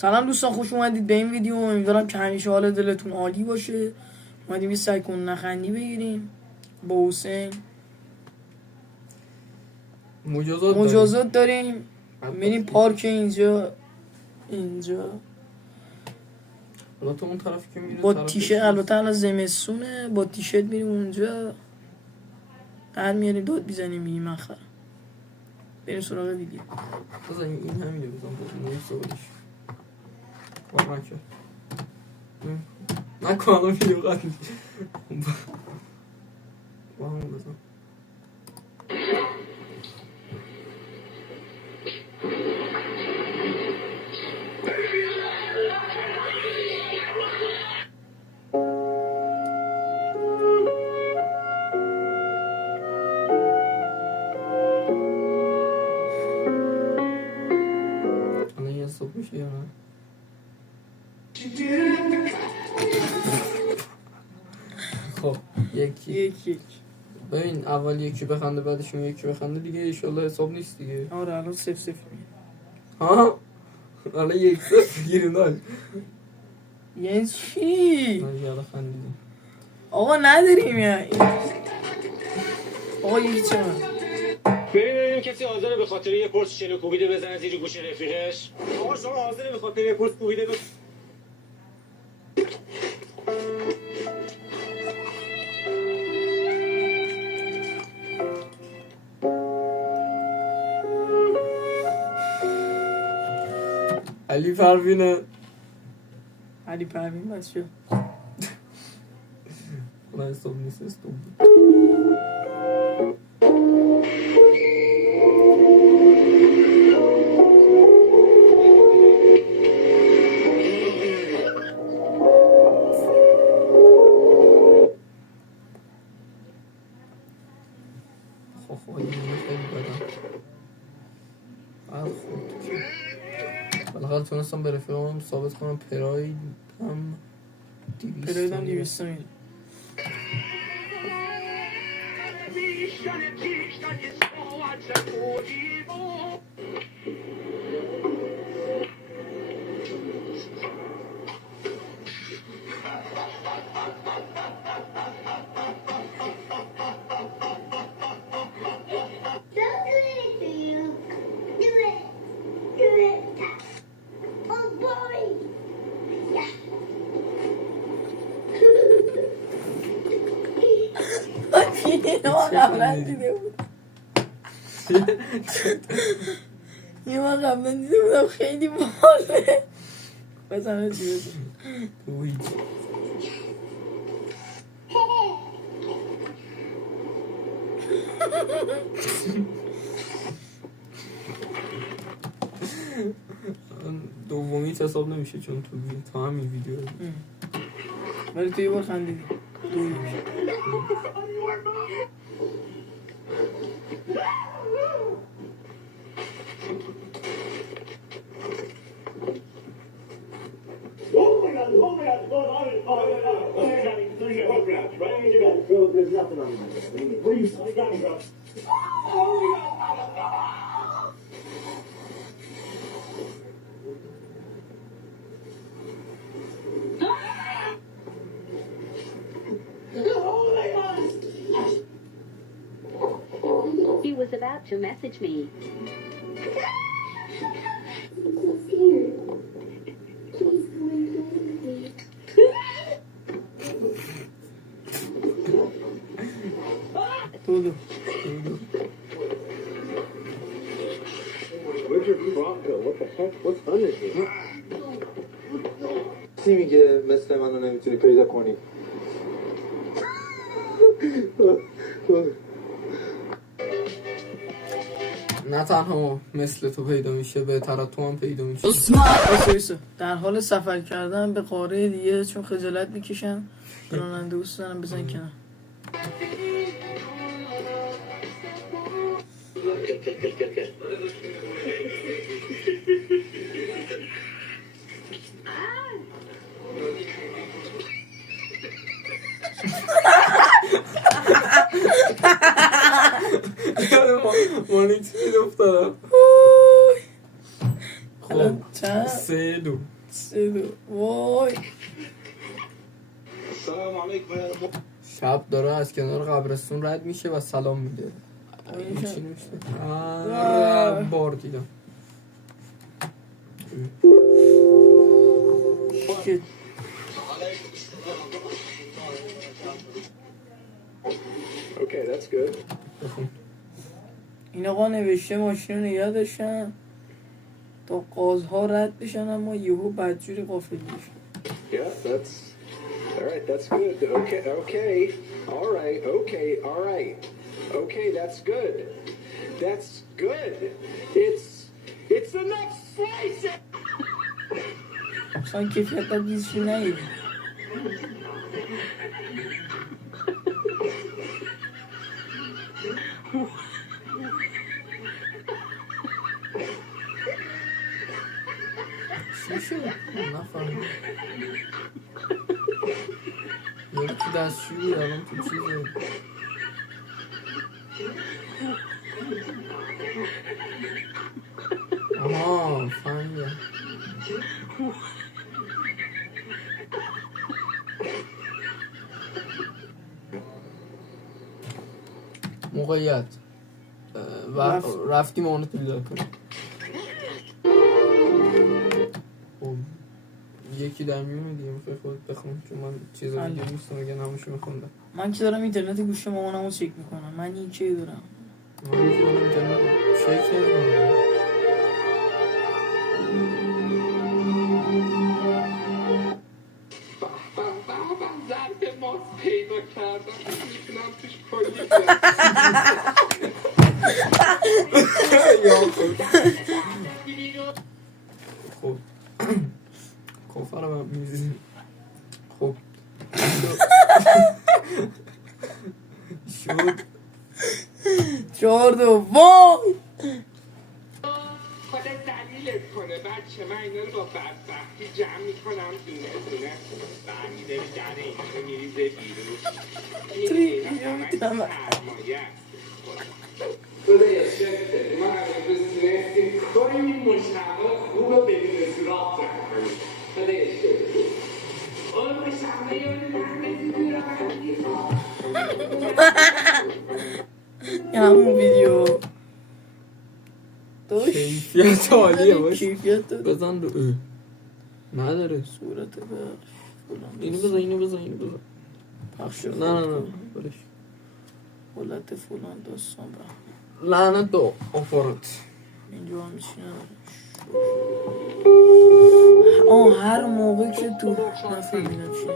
سلام دوستان، خوش اومدید به این ویدیو. امیدوارم که همیشه حال دلتون عالی باشه. اومدیم یه سعی کن نخندی بگیریم با حسین. مجازات داریم. میریم پارک اینجا حالا تو اون طرفی که میره با تیشرت، البته الان زمستونه، با تیشرت میریم اونجا در میاریم داد بیزنیم میگیم من خرم. بریم سراغ ویدیو. بزن این همینه بزن نیم سوالش کار نکن الان ویدیو قد با همون بزن. الان یه صبح میشه یا نه؟ خب یکی ببین اول یکی بخنده بعدش اون یکی بخنده دیگه ایشالله حساب نیست دیگه. آره الان 0-0 میگه. ها الان 1-0 گیریم داشت یعنی چی؟ یالا خندیدیم آقا نداریم یا آقا یکی چه من ببینیم کسی حاضره به خاطر یه پرس شلو کوبیده بزنه زیر گوش رفیقش. آقا شما حاضره به خاطر یه پرس کوبیده علی پروینه علی پروین بس شد. خدا حساب نیست استوب خب این خیلی بدم بالاخره تونستم به رفیقم ثابت کنم پراید هم 200 میده. یه ما قبلا دیده بودم خیلی باله. بزنه چی بزن دومی حساب نمیشه چون تو همین ویدیو ولی تو یه بار خندیدی. There's nothing on there. Please, I got me, bro. He was about to message me. Tudo. Richard Bronco, what the heck? What's under here? چی میگه مثل منو نمیتونی پیدا کنی؟ نه تنها مثل تو پیدا میشه به طرف تو هم پیدا میشه. در حال سفر کردن به قاره دیگه چون خجالت میکشن راننده دوست دارم بزن کنم. مانیتوید افتادم. خب چند؟ 3-2 3-2. وای سلام علیکم. شب داره از کنار قبرستون رد میشه و سلام میده. این چی نوشته؟ بار دیدم. شت. Okay, that's good. این آقا نوشته ماشین رو نگه داشتن تا قازها رد بشن اما یهو بدجوری غافل میشه. Yeah, that's all right. That's good. Okay, okay. All right. Okay, all right. Okay, that's good. That's good. It's enough slicing. مثلا کیفیت ها دیزشی نگیدیم. چی شد؟ نفهمم. یکی تو دستشویی الان تو چیزه. آها فهمیدم. موقعیت رفتیم اونو تو بیدار کنیم. یکی در میونه دیگه میخوای خودت بخون چون من چیزا دیگه نیستم اگه نموشو میخوندم. من که دارم اینترنت گوشی مامانمو چک میکنم. من این چه دارم؟ من که دارم اینترنت چک نمیکنم. ظرف ماست پیدا کردم میتونم توش کلی خب کافر رو میزیم. خب شد 4-2 وای خودت دلیلت کنه بچه من اینا رو با بدبختی جمع میکنم دونه دونه برمیداری در اینجا میریزه بیرون این سرمایه خدایا شکر ما امروز تونستیم کلی مشتقه خوب رو بدون سراغ جمع کنیم خدایا شکر اون مشتقه رو نمیدونی رو این همون ویدیو دوش کیفیت عالیه باش. کیفیت داره بزن رو نداره صورت بخش اینو بزن اینو بزن اینو بزن پخش نه نه نه برش حالت فلان داستان بخش لعنت دو آفارت اینجا هم چی نداره هر موقع که تو نفهمیدم چی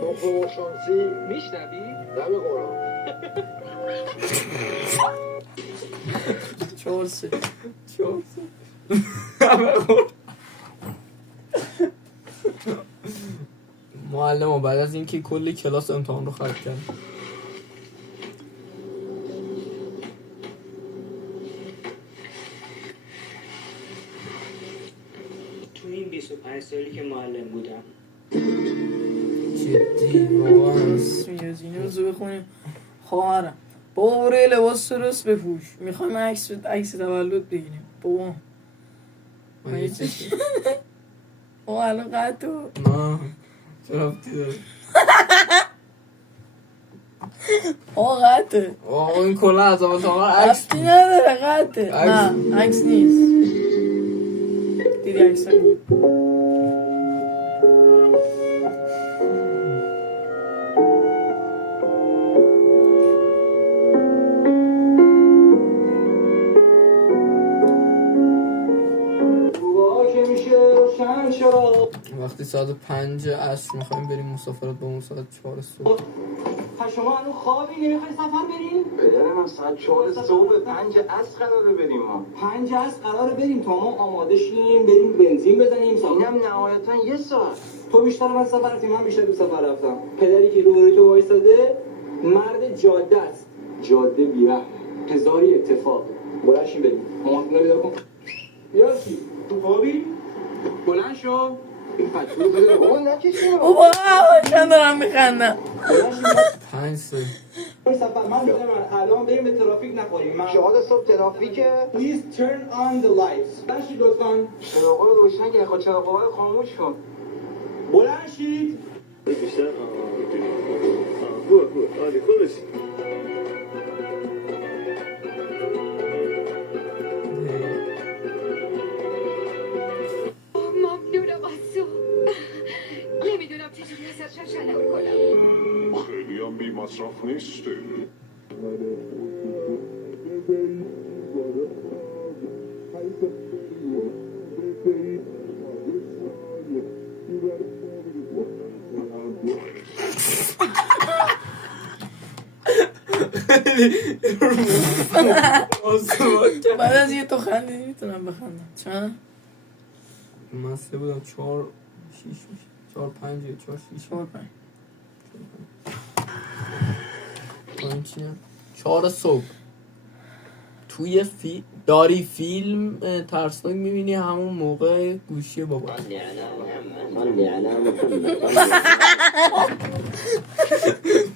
شانسی میشنوی؟ دم قرآن 4-3 معلم بعد از اینکه کلی کلاس امتحان رو خراب کرد تو این 25 سالی که معلم بودم جدی واقعا اینو روزو بخونیم خواهرم بابا برو یه لباس درست بپوش میخوایم عکس تولد بگیریم بابا من یه چیزی بابا الان قطع نه چرا رفتی داره آقا قطعه آقا این کلا از آقا تا عکس رفتی نداره قطعه نه عکس نیست دیدی عکس بود وقتی ساعت 5 عصر میخوایم بریم مسافرت با اون ساعت 4 صبح شما هنوز خوابی نمیخوای سفر بریم؟ پدر من ساعت 4 صبح 5 عصر قراره بریم ما. 5 عصر قراره بریم تا ما آماده شیم بریم بنزین بزنیم اینم نهایتا یه ساعت. تو بیشتر من سفر رفتی من بیشتر تو سفر رفتم پدری که روبروی تو وایساده مرد جاده است جاده بیرحم هزاری اتفاق بلند شیم بریم مامانتون رو بیدار کن یاسی تو خوابی؟ بلند شو این پتو رو بده بابا نکشیم. بابا من دارم میخندم 5 سه سفر من میگم الان بریم به ترافیک نخوریم. شهاد صبح ترافیکه. Please turn on the lights. بلند شید لطفاً. چراغا رو روشن کن. خب چراغا رو خاموش کن. بلند شید. بیشتر خوبه عالی خوبش ممنونم از تو. نمیدونم چجوری ازش تشکر کنم. خیلی هم بی مصرف نیسته. بعد از یه تو خندی میتونم بخندم. چند؟ من 3 بودم 4 6 4 5 4 6 4 5 این چیه؟ 4 صبح توی داری فیلم ترسناک میبینی همون موقع گوشی بابا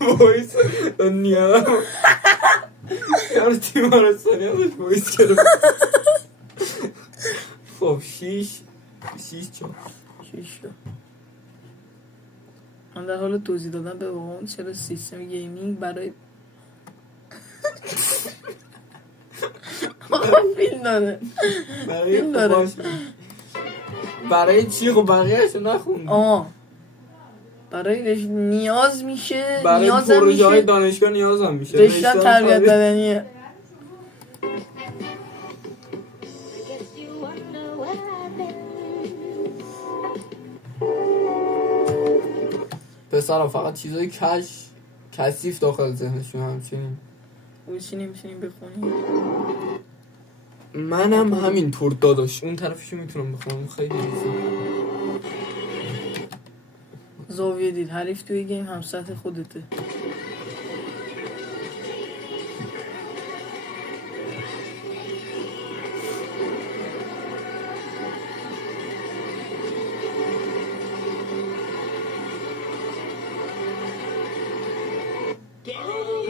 وایس نیارم یار تیمارستانی ازش وایس کرد. خب 6 4 من در حال توضیح دادم به بابام چرا سیستم گیمینگ برای فیلم داره. فیلم داره. برای چی؟ خب بقیه‌اشو نخون. برای نیاز میشه. برای نیازم پروژه های میشه. دانشگاه نیازم میشه. رشته تربیت بدنیه. پسرم فقط چیزای کثیف داخل ذهنشون همچنین. میشینیم بخونیم. منم همینطور داداش. اون طرفشو میتونم بخونم خیلی ایزی. زاویه دید حریف توی گیم هم سطح خودته.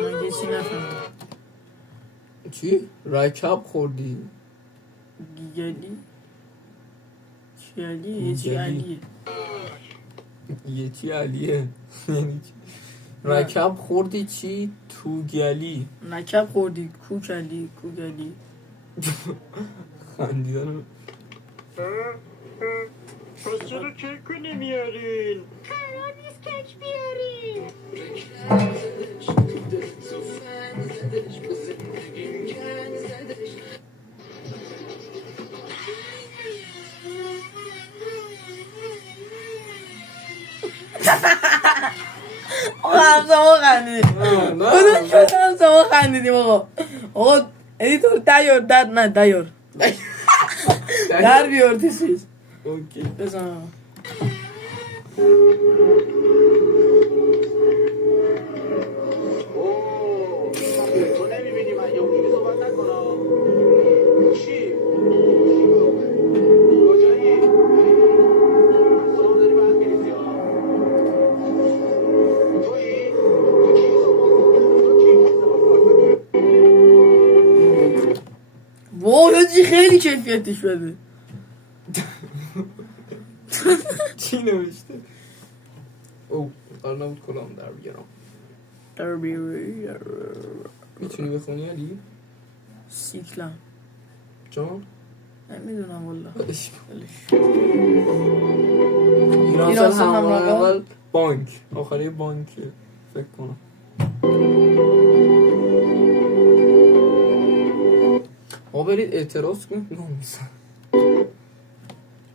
من کسی نفهمم. چی؟ رکب خوردی؟ گیگلی؟ چی علیه؟ یه چی علیه. یه چی علیه؟ رکب خوردی چی؟ توگلی. نکب خوردی کوگلی. خندیدنم. پس چرا کیکو نمیارین؟ قرار نیست کیک بیاریم. همزمان خندیدیم. کدوم شد همزمان خندیدیم آقا ادیتور دیار در بیار تیسیز. اوکی بزن تو نمیبینی من یه اونجوری صحبت نکنم. چی؟ کجایی؟ صبح داری باید میریزی ها. تویی؟ وای چی خیلی کیفیتش بده. چی نوشته؟ او قرار نبود کلام در بیارم. میتونی بخونی علی؟ سیکلم جان؟ نمیدونم والله. ایران سال همراه اول بانک آخری بانک فکر کنم. آقا برید اعتراض کنید نمیسن.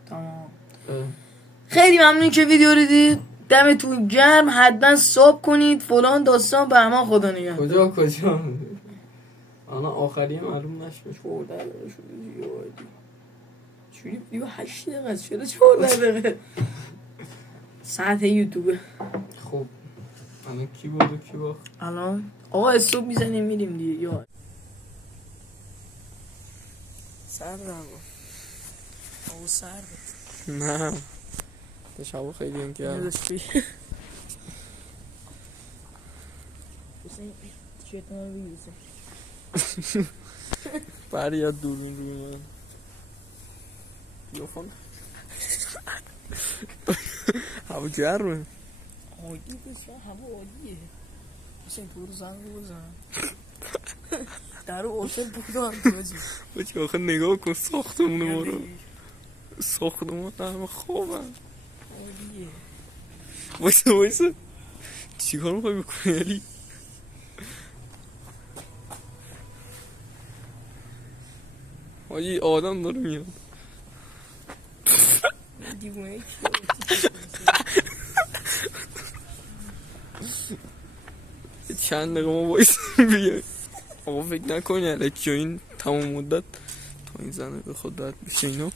تمام. خیلی ممنون که ویدیو رو دید. دمتون گرم. حتما ساب کنید فلان داستان به امان خدا نگهدار. کجا آنا آخریه معلوم نشد. 14 دقیقه شده زیادی. چوری ویدیو 8 دقیقه است. چرا 14 دقیقه؟ ساعت یوتیوب. خب الان کی بود و کی باخت؟ الان آقا استوب میزنیم میریم دیگه. یا سرد آقا سرد نه شبا خیلی هم کرد. تیشرت من بگیزه برگرد دوربین روی من بیافان هوا گرمه عادی بسن هوا عادیه حسین تو رو زنگ بزن در اوتل بودن بچه آخه نگاه کن ساختمون ما رو ساختمون همه خوابن عادیه وایسه چی کار میخوای بکنی علی؟ حاجی آدم داره میاد دیوونه چند دقیقه ما وایسیم بیای آقا فکر نکنی الکی این تمام مدت تا این زنه به خود درد بشه اینا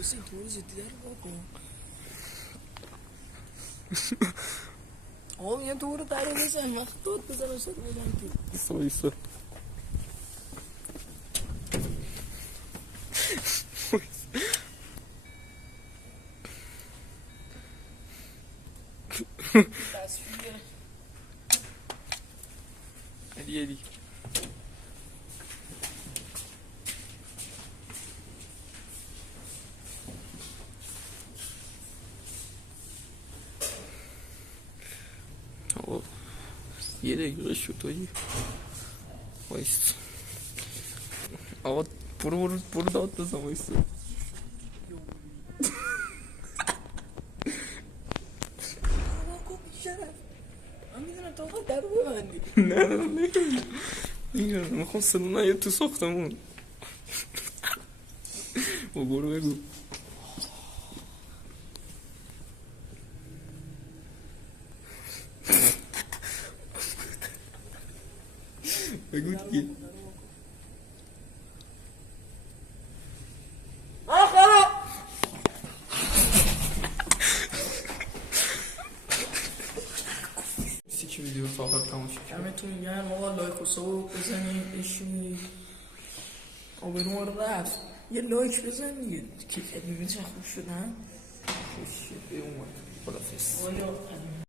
حسین تو رو جدی در بکن آقا میان تو رو در رو بزن وقت داد بزن شد بودم که ایسا تصویر علی یه دقیقه شد توی وایست آقا برو داد بزن وایست من میدونم تو خود در رو ببندی نه میخوام صدا نیاد تو ساختمون و برو بگو بگو دیگه که ویدیو فقط تماشا همتون گرم آقا لایک و سابو بزنید بشونید آبرو ما رو رفت یه لایک بزنید که کلمه چه خوب شدن خوش شد به اومد خدافظ